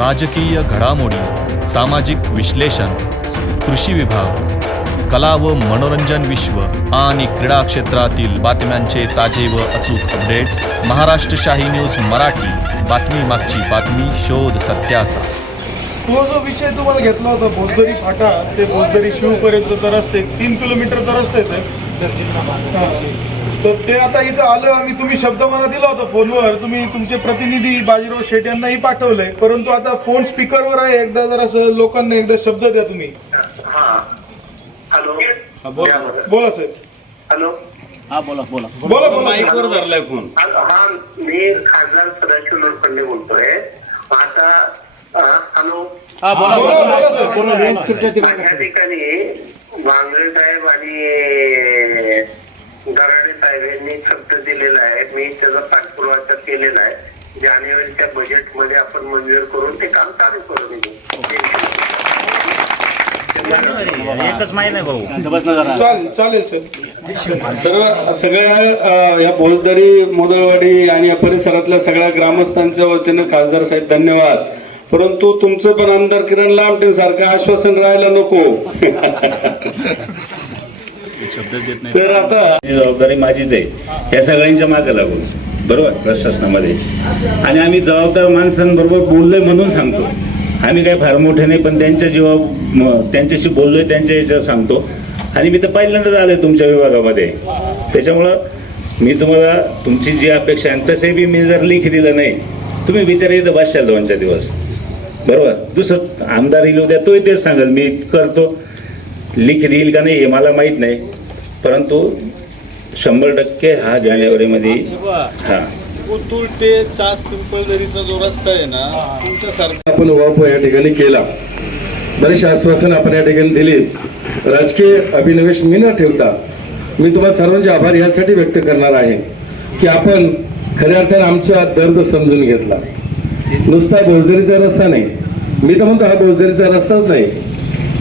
राजकीय घडामोडी सामाजिक विश्लेषण कृषी विभाग कला व मनोरंजन विश्व आणि क्रीडा क्षेत्रातील बातम्यांचे ताजे व अचूक अपडेट्स महाराष्ट्र शाही न्यूज मराठी. बातमी मागची बातमी शोध सत्याचा. तो जो विषय तुम्हाला घेतला होता भोसदरी फाटा ते भोसदरी शिवपर्यंतचा रस्ते तीन किलोमीटरचा रस्ता आहे साहेब. तर ते आता इथं आलं आम्ही तुम्ही शब्द मला दिला होता फोनवर. तुम्ही तुमचे प्रतिनिधी बाजीराव शेट यांनाही पाठवलंय. परंतु आता फोन स्पीकरवर आहे. एकदा जरा असं लोकांना एकदा शब्द द्या तुम्ही. हा. हॅलो. बोला. साहेब. हॅलो. हा बोला बोला. बोला बोला. माईकवर धरलाय फोन. हा हा, मी खासदार सदाशिव लोखंडे बोलतोय. आता हा, हॅलो. हा बोला बोला. बोला बोला साहेब. माझ्या ठिकाणी वांगळे साहेब आणि गराडे साहेब यांनी शब्द दिलेला आहे. मी त्याचा पाठपुरावा केलेला आहे. जानेवारीच्या बजेटमध्ये आपण मंजूर करून ते काम चालू करून एकच माहिती नाही भाऊ. बस ना जरा. चालेल चालेल. सर्व सगळ्या या फौजदारी मोदळवाडी आणि या परिसरातल्या सगळ्या ग्रामस्थांच्या वतीनं खासदार साहेब धन्यवाद. परंतु तुमचं पण आमदार किरण लामटे सारखं आश्वासन राहायला नको. तर आता जबाबदारी माझीच आहे. या सगळ्यांच्या मागे लागून. बरोबर? प्रशासनामध्ये. आणि आम्ही जबाबदार माणसांबरोबर बोललोय म्हणून सांगतो. आम्ही काय फार मोठे नाही पण त्यांच्या जीवा त्यांच्याशी बोललोय त्यांच्या याच्यावर सांगतो. आणि मी तर पहिल्यांदाच आलोय तुमच्या विभागामध्ये. त्याच्यामुळं मी तुम्हाला तुमची जी अपेक्षा आहे तसे बी मी जर लिख दिलं नाही तुम्ही विचार येतं बसशाल दोनच्या दिवस. बरोबर? दुसरं आमदार येईल उद्या तोही तेच सांगेल. मी करतो. लिख देईल का नाही हे मला माहीत नाही. परंतु शंभर टक्के हा जानेवारीमध्ये हा. पुतूळ ते चास पिंपळदरीचा जो रस्ता आहे ना तुमच्यासारखा आपण वाप या ठिकाणी केला. बरेचसे आश्वासन आपण या ठिकाणी दिली राजकीय अभिनिवेश मी न ठेवता मी तुम्हाला सर्वांचे आभार यासाठी व्यक्त करणार आहे की आपण खऱ्या अर्थाने आमचा दर्द समजून घेतला. नुसता भोजदरीचा रस्ता नाही. मी तर म्हणतो हा भोजदरीचा रस्ताच नाही.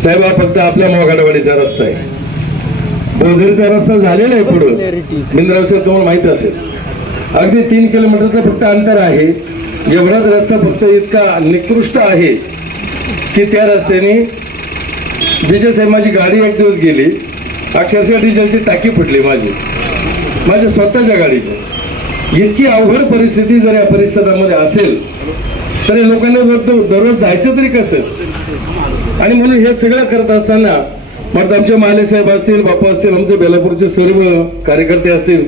साहेब हा फक्त आपल्या मोगाडवाडीचा रस्ता आहे. भोजदरीचा रस्ता झालेला आहे पुढं. बिंद्राव सर तुम्हाला माहीत असेल. अगदी तीन किलोमीटरचं फक्त अंतर आहे. एवढाच रस्ता फक्त इतका निकृष्ट आहे की त्या रस्त्याने विजय साहेब माझी गाडी एक दिवस गेली. अक्षरशः डिझेलची टाकी फुटली माझी. माझ्या स्वतःच्या गाडीची. इतकी अवघड परिस्थिती जर या परिसरामध्ये असेल तर लोकांना दर- दररोज जायचं तरी कसं? आणि म्हणून हे सगळं करत असताना मग आमचे माले साहेब असतील बाप्पा असतील आमचे बेलापूरचे सर्व कार्यकर्ते असतील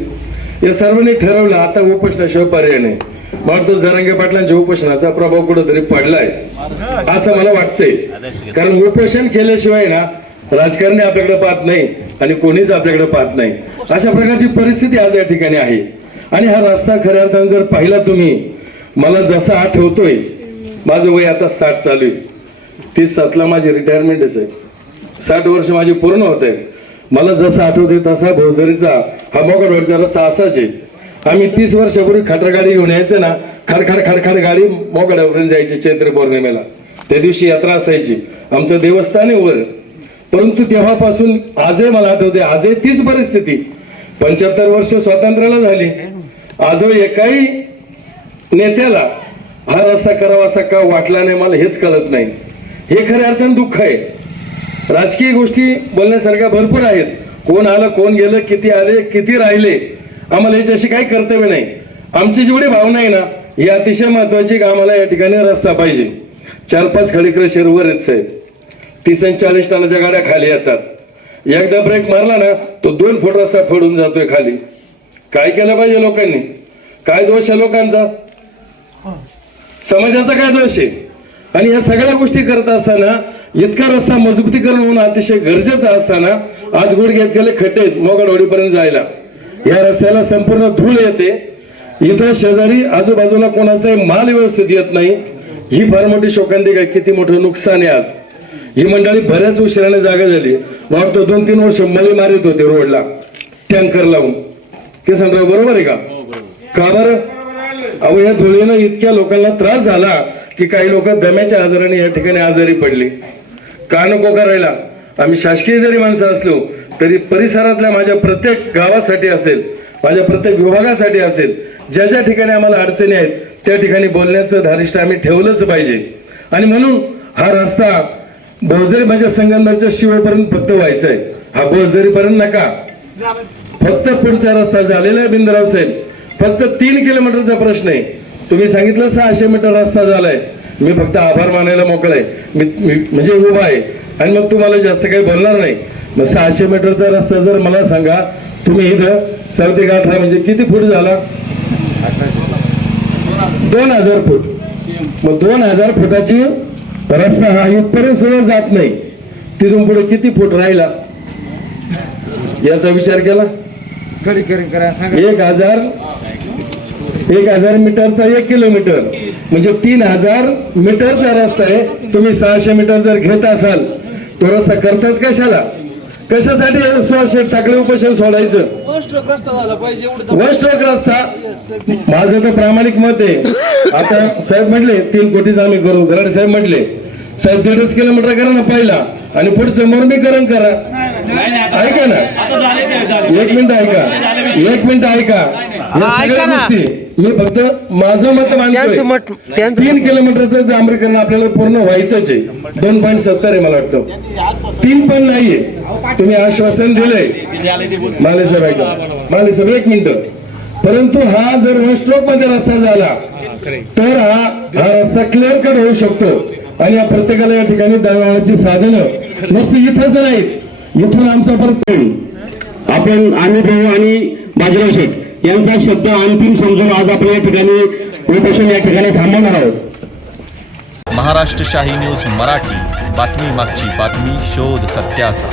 या सर्वांनी ठरवलं आता उपोषणाशिवाय पर्याय नाही. मग तो जरांगे पाटलांच्या उपोषणाचा प्रभाव कुठेतरी पडलाय असं मला वाटतंय. कारण उपोषण केल्याशिवाय ना राजकारणी आपल्याकडे पाहत नाही आणि कोणीच आपल्याकडे पाहत नाही. अशा प्रकारची परिस्थिती आज या ठिकाणी आहे. आणि हा रस्ता खऱ्या अर्थानं जर पाहिला तुम्ही मला जसा आठवतोय माझं वय आता साठ चालू आहे. तीस सातला माझी रिटायरमेंटच आहे साठ वर्ष माझी पूर्ण होते. मला जसं आठवते तसा भोजदरीचा हा मोगडवाडीचा रस्ता असाच आहे आम्ही तीस वर्षापूर्वी खटर गाडी घेऊन यायचं ना खडखड खडखड गाडी मोगड्यावरून जायची चैत्र पौर्णिमेला. त्या दिवशी यात्रा असायची. आमचं देवस्थान आहे वर. परंतु तेव्हापासून आजही मला आठवते आजही तीच परिस्थिती. पंच्याहत्तर वर्ष स्वातंत्र्याला झाली. आजही एकाही नेत्याला हा रस्ता करावा असा का वाटला नाही मला हेच कळत नाही. हे खऱ्या अर्थाने दुःख आहे. राजकीय गोष्टी बोलण्यासारख्या भरपूर आहेत. कोण आलं कोण गेलं किती आले किती राहिले आम्हाला याच्याशी काही कर्तव्य नाही. आमची जेवढी भावना आहे ना ही अतिशय महत्वाची की आम्हाला या ठिकाणी रस्ता पाहिजे. चार पाच खडीकडे शेरवर आहेत साहेब. तीस आणि चाळीस टनाच्या गाड्या खाली येतात. एकदा ब्रेक मारला ना तो दोन फूट रस्ता फोडून जातोय खाली. काय केलं पाहिजे लोकांनी? काय दोष आहे लोकांचा? समाजाचा काय दोष आहे? आणि या सगळ्या गोष्टी करत असताना इतका रस्ता मजबूतीकरण होणं अतिशय गरजेचं असताना आज गुडघ्यात गेले खड्डे मोगडवाडीपर्यंत जायला. या रस्त्याला संपूर्ण धूळ येते. इथं शेजारी आजूबाजूला कोणाचाही माल व्यवस्थित येत नाही. ही फार मोठी शोकांतिक आहे. किती मोठं नुकसान आहे आज. ही मंडळी बऱ्याच उशिराने जागा झाली. वाटतो दोन तीन वर्ष मली मारित होते रोडला. टँकर लावून. किसनराव बरोबर आहे का? का बरं? अहो या धुळीनं इतक्या लोकांना त्रास झाला की काही लोक दम्याच्या आजाराने या ठिकाणी आजारी पडली. का नको करायला? आम्ही शासकीय जरी माणसं असलो तरी परिसरातल्या माझ्या प्रत्येक गावासाठी असेल माझ्या प्रत्येक विभागासाठी असेल ज्या ज्या ठिकाणी आम्हाला अडचणी आहेत त्या ठिकाणी बोलण्याचं धारिष्ट आम्ही ठेवलंच पाहिजे. आणि म्हणून हा रस्ता भोजदरी माझ्या संगमनेरच्या शिवेपर्यंत फक्त व्हायचा आहे हा बोजदरीपर्यंत नका. फक्त पुढचा रस्ता झालेला आहे बिंदराव साहेब. फक्त तीन किलोमीटरचा प्रश्न आहे. तुम्ही सांगितलं सहाशे मीटर रस्ता झालाय. मी फक्त आभार मानायला मोकळा आहे. मी म्हणजे उभा आहे. आणि मग तुम्हाला जास्त काही बोलणार नाही. मग सहाशे मीटरचा रस्ता जर मला सांगा तुम्ही इथं चौथी गाठा म्हणजे किती फूट झाला? दोन हजार फूट. मग दोन हजार फुटाची रस्ता हा इथपर्यंत सुद्धा जात नाही. तिथून पुढे किती फूट राहिला? याचा विचार केला? एक हजार एक हजार मीटरचा एक किलोमीटर. म्हणजे तीन हजार मीटरचा रस्ता आहे तुम्ही सहाशे मीटर जर घेत असाल तो रस्ता करताच कशाला? कशासाठी सोळाशे साखळे उपोषण सोडायचं? वन स्ट्रोक रस्ता. माझं तर प्रामाणिक मत आहे. आता साहेब म्हटले तीन कोटीच आम्ही करू. गराडे साहेब म्हटले साहेब दीडच किलोमीटर करा ना पहिला आणि पुढचं मुर्मीकरण करा. ऐका ना. एक मिनिट ऐका. एक मिनिट ऐका. गोष्टी. मी फक्त माझं मत मानतोय. तीन किलोमीटरचं डांबरीकरण आपल्याला पूर्ण व्हायचंच आहे. दोन पॉईंट सत्तर आहे मला वाटतं. तीन पण नाहीये. तुम्ही आश्वासन दिलंय. माले साहेब माले साहेब एक मिनिट. परंतु हा जर वन स्ट्रोकमध्ये रस्ता झाला तर हा हा रस्ता क्लिअर कट होऊ शकतो. आणि या प्रत्येकाला या ठिकाणी दळणवळणाची साधनं नुसती इथंच नाहीत. इथून आमचा परत आपण आम्ही भाऊ आणि बाजीराव शेठ यांचा शब्द अंतिम समजून आज आपण या ठिकाणी उपोषण या ठिकाणी थांबवणार आहोत. महाराष्ट्र शाही न्यूज मराठी. बातमी मागची बातमी शोध सत्याचा.